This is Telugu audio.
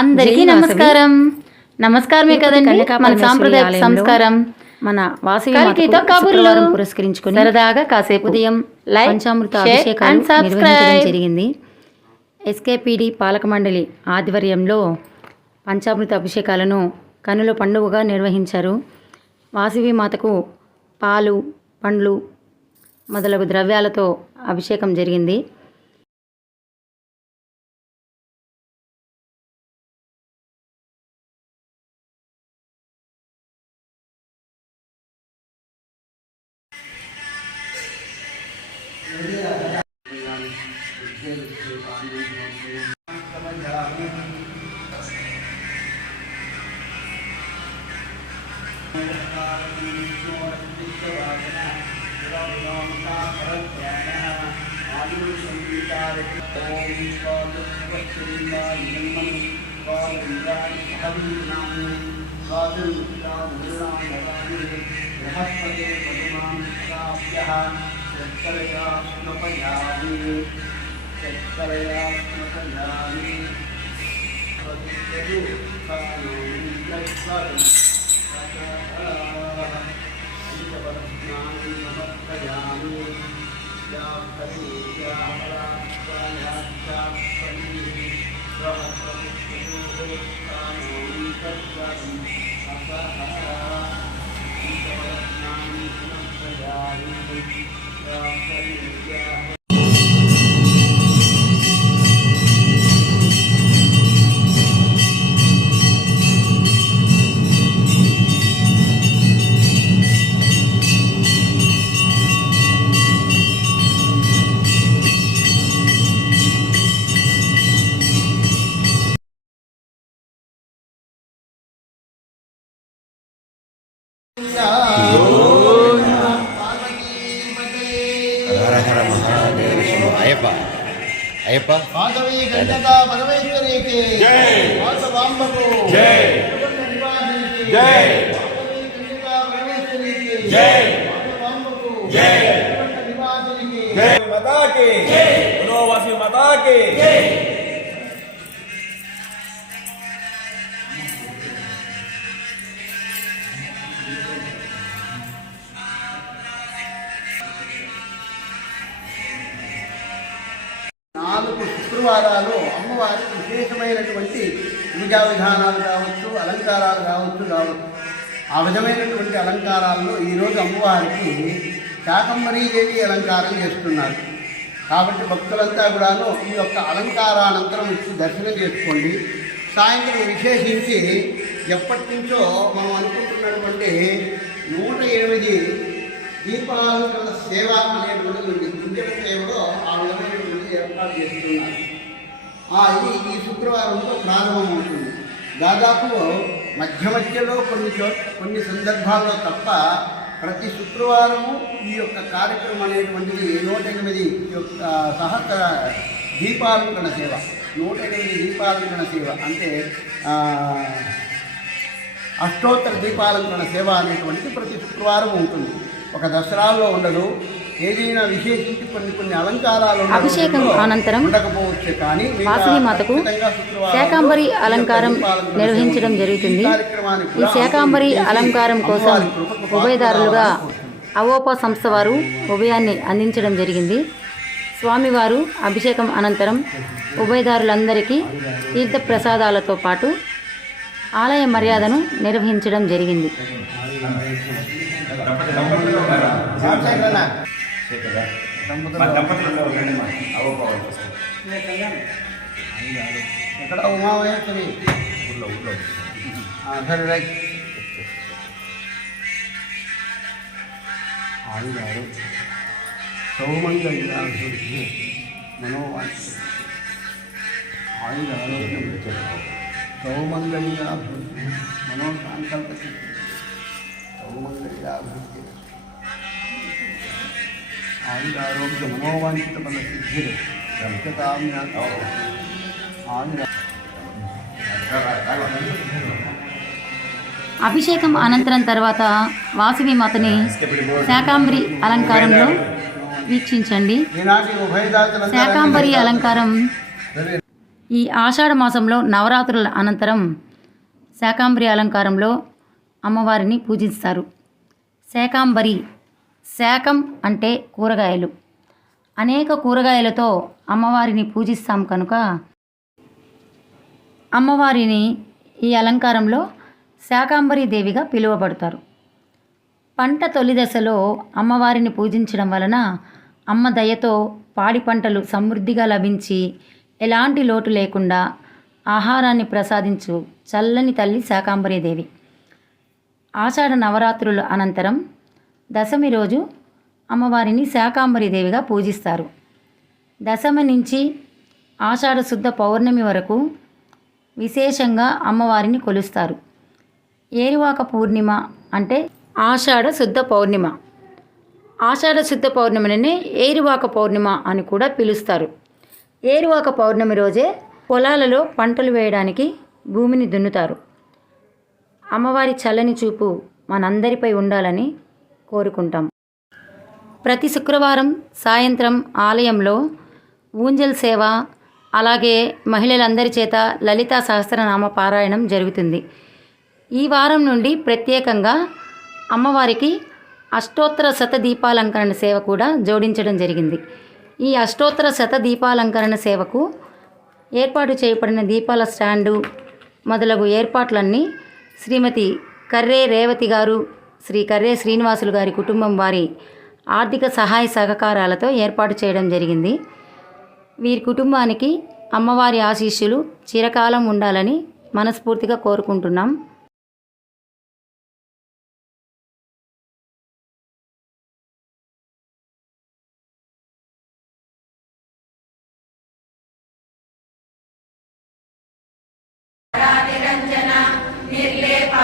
అందరికీ నమస్కారం. నమస్కారమే కదండి మన సాంప్రదాయ సంస్కారం. మన వాసవితో కబుర్లు పురస్కరించుకొని సరదాగా కాసేపు ఉదయం పంచామృత అభిషేకాలు నిర్వహించడం జరిగింది. ఎస్కేపీడి పాలక మండలి ఆధ్వర్యంలో పంచామృత అభిషేకాలను కనుల పండుగగా నిర్వహించారు. వాసవి మాతకు పాలు, పండ్లు మొదలగు ద్రవ్యాలతో అభిషేకం జరిగింది. అయ్యప్ప మాధవి గణతా పరమేశ్వరికి జై, వాసవాంబకు జై, జై, మాధవి గణతా పరమేశ్వరికి జై, వాసవాంబకు జై, నివాసినికి జై, మాతాకి జై, బోలో వాసవి మాతాకి జై. శుక్రవారాలు అమ్మవారికి విశేషమైనటువంటి పూజా విధానాలు కావచ్చు, అలంకారాలు కావచ్చు. ఆ విధమైనటువంటి అలంకారాల్లో ఈరోజు అమ్మవారికి శాకంబరీదేవి అలంకారం చేస్తున్నారు. కాబట్టి భక్తులంతా కూడాను ఈ యొక్క అలంకారానంతరం వచ్చి దర్శనం చేసుకోండి. సాయంత్రం విశేషించి ఎప్పటి నుంచో మనం అనుకుంటున్నటువంటి 108 దీపాలంకరణ సేవ అనేటువంటిది కుంజల సేవలో ఆ విధమైనటువంటి ఏర్పాటు చేస్తున్నారు. ఇది ఈ శుక్రవారంతో ప్రారంభమవుతుంది. దాదాపు మధ్యలో కొన్ని సందర్భాల్లో తప్ప ప్రతి శుక్రవారము ఈ యొక్క కార్యక్రమం అనేటువంటిది 108 యొక్క సహస్ర దీపాలంకరణ సేవ, 108 దీపాలంకరణ సేవ అంటే అష్టోత్తర దీపాలంకరణ సేవ అనేటువంటిది ప్రతి శుక్రవారం ఉంటుంది. ఒక దసరాలో ఉండదు, ఏదైనా విశేషించి కొన్ని అలంకారాలు అభిషేకం అనంతరం ఉండకపోవచ్చు. కానీ వాసవి మాతకు శాకాంబరి అలంకారం నిర్వహించడం జరుగుతుంది. ఈ శాకాంబరి అలంకారం కోసం ఉభయదారులుగా అవోపా సంస్థ వారు ఉభయాన్ని అందించడం జరిగింది. స్వామివారు అభిషేకం అనంతరం ఉభయదారులందరికీ తీర్థ ప్రసాదాలతో పాటు ఆలయ మర్యాదను నిర్వహించడం జరిగింది. ఇక్కడ ఉమామహేశ్వరి సరే రైట్. ఆయుధాలు సౌమంగళాభివృద్ధి మనోవాంఛ ఆయుధారోగ్యం సౌమంగళాభివృద్ధి మనోసంకల్ప సౌమంగళాభివృద్ధి ఆయుధారోగ్య మనోవాంఛిత బల సిద్ధి అభిషేకం అనంతరం తర్వాత వాసవి మాతని శాకాంబరి అలంకారంలో వీక్షించండి. శాకాంబరి అలంకారం ఈ ఆషాఢ మాసంలో నవరాత్రుల అనంతరం శాకాంబరి అలంకారంలో అమ్మవారిని పూజిస్తారు. శాకాంబరి, శాకం అంటే కూరగాయలు. అనేక కూరగాయలతో అమ్మవారిని పూజిస్తాం కనుక అమ్మవారిని ఈ అలంకారంలో శాకాంబరి దేవిగా పిలువబడతారు. పంట తొలి దశలో అమ్మవారిని పూజించడం వలన అమ్మ దయతో పాడి పంటలు సమృద్ధిగా లభించి ఎలాంటి లోటు లేకుండా ఆహారాన్ని ప్రసాదించు చల్లని తల్లి శాకాంబరి దేవి. ఆషాఢ నవరాత్రుల అనంతరం దశమి రోజు అమ్మవారిని శాకాంబరి దేవిగా పూజిస్తారు. దశమి నుంచి ఆషాఢ శుద్ధ పౌర్ణమి వరకు విశేషంగా అమ్మవారిని కొలుస్తారు. ఏరువాక పూర్ణిమ అంటే ఆషాఢ శుద్ధ పౌర్ణిమ. ఆషాఢ శుద్ధ పౌర్ణమిని ఏరువాక పౌర్ణిమ అని కూడా పిలుస్తారు. ఏరువాక పౌర్ణమి రోజే పొలాలలో పంటలు వేయడానికి భూమిని దున్నుతారు. అమ్మవారి చల్లని చూపు మనందరిపై ఉండాలని కోరుకుంటాం. ప్రతి శుక్రవారం సాయంత్రం ఆలయంలో ఊంజల్ సేవ, అలాగే మహిళలందరి చేత లలితా సహస్రనామ పారాయణం జరుగుతుంది. ఈ వారం నుండి ప్రత్యేకంగా అమ్మవారికి అష్టోత్తర శత దీపాలంకరణ సేవ కూడా జోడించడం జరిగింది. ఈ అష్టోత్తర శత దీపాలంకరణ సేవకు ఏర్పాటు చేయబడిన దీపాల స్టాండు మొదలగు ఏర్పాట్లన్నీ శ్రీమతి కర్రే రేవతి గారు, శ్రీ కర్రే శ్రీనివాసులు గారి కుటుంబం వారి ఆర్థిక సహాయ సహకారాలతో ఏర్పాటు చేయడం జరిగింది. వీరి కుటుంబానికి అమ్మవారి ఆశీస్సులు చిరకాలం ఉండాలని మనస్ఫూర్తిగా కోరుకుంటున్నాం. నిరంజన నిర్లేప